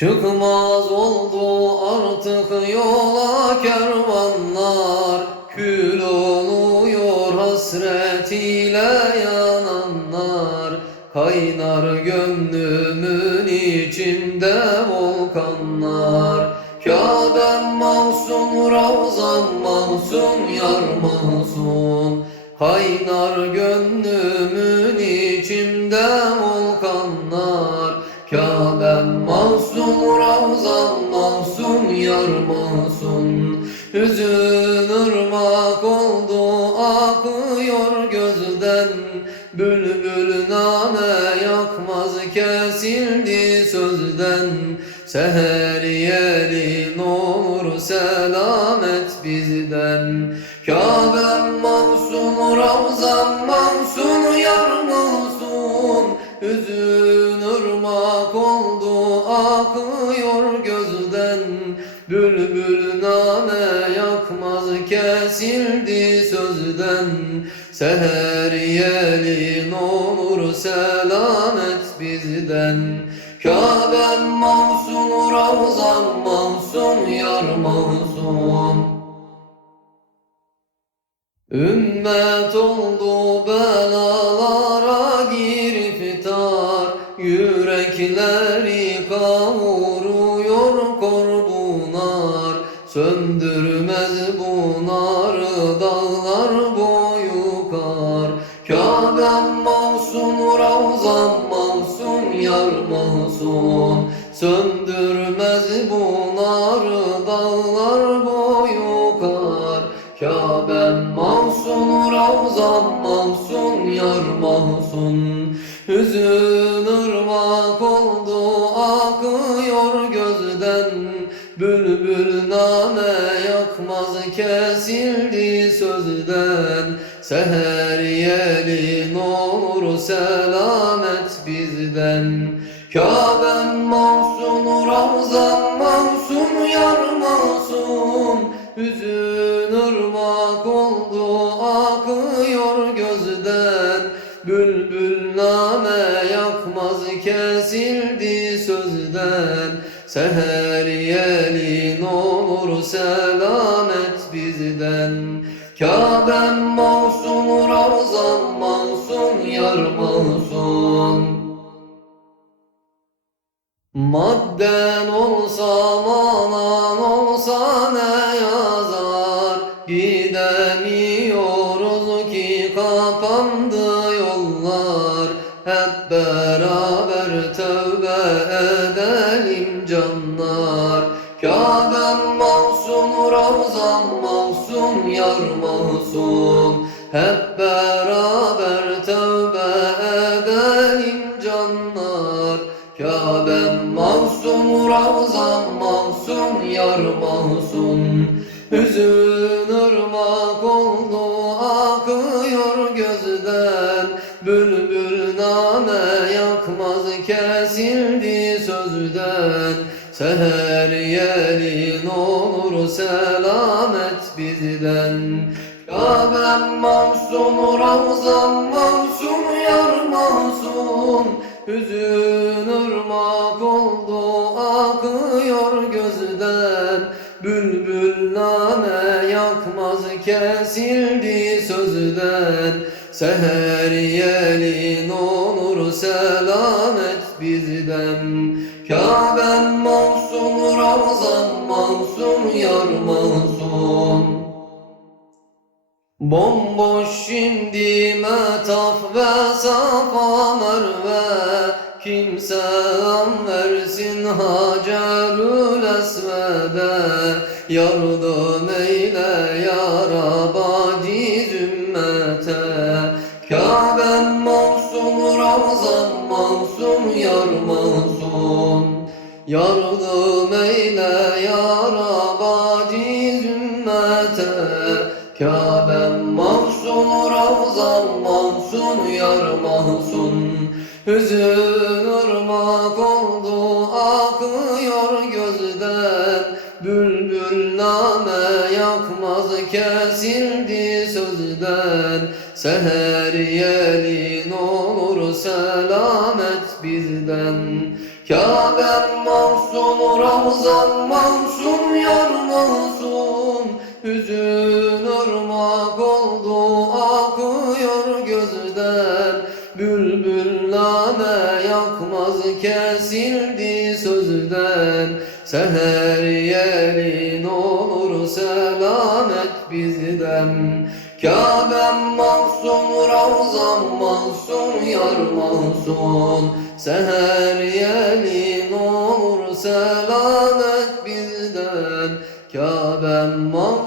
Çıkmaz oldu artık yola kervanlar. Kül oluyor hasret ile yananlar. Kaynar gönlümün içinde volkanlar. Kabe'm mahzun, Ravzam mahzun, yar mahzun Kaynar gönlümün Ravzam mahzun, yar mahzun Hüzün ırmak oldu akıyor gözden. Bülbül name yakmaz kesildi sözden. Seheriyelin olur selamet bizden. Kabe'm mahzun, Ravzam mahzun, yar mahzun Hüzün ırmak oldu gözden Bülbül yakmaz kesildi sözden. Seheriyelin olur selamet bizden. Kabe'm mahzun, Ravzam mahzun, yar mahzun Ümmet oldu Söndürmez bunları dağlar boyu kar. Kabe'm mahzun, Ravzam mahzun, yar mahzun. Hüzün ırmak oldu akıyor gözden. Bülbül name yakmaz kesildi sözden. Seheriyelin olur selamet bizden Kabe'm mahzun, Ravzam mahzun, yar mahzun Hüzün ırmak oldu akıyor gözden. Bülbül name yakmaz kesildi sözden. Seheriyelin olur selamet bizden. Kabe'm mahzun, Ravzam mahzun, yar mahzun Madden olsa manan olsa ne yazar? Gidemiyoruz ki kapandı yollar. Hep beraber tövbe edelim canlar. Kabe'm mahzun, Ravzam mahzun, yar mahzun Hep beraber Hüzün ırmak oldu akıyor gözden. Bülbül name yakmaz kesildi sözden. Seheriyelin olur selamet bizden. Kabe'm mahzun, Ravzam mahzun, yar mahzun Hüzün ırmak oldu akıyor gözden. Bülbül name kesildi sözden Seheriyelin olur selamet bizden. Kabe'm mahzun, Ravzam mahzun, yar mahzun Bomboş şimdi metaf ve safa merve Kimse an versin Hacerül Esved'e. Yardım eyle Mahzun, Ravzam mahzun, yar mahzun Yardım eyle ya Rab aciz ümmete. Kabe'm mahzun, Ravzam mahzun, yar mahzun Hüzün ırmak oldu akıyor gözden Bülbül name yakmaz kesildi sözden Seheriyelin olur selamet bizden. Kabe'm mahzun, Ravzam mahzun, yar mahzun Hüzün ırmak oldu, akıyor gözden. Bülbül yakmaz, kesildi sözden. Seher yelin olur, selamet bizden Kabe'm mahzun, Ravzam mahzun, yar mahzun Seher yelin olur, selamet bizden. Kabe'm mahzun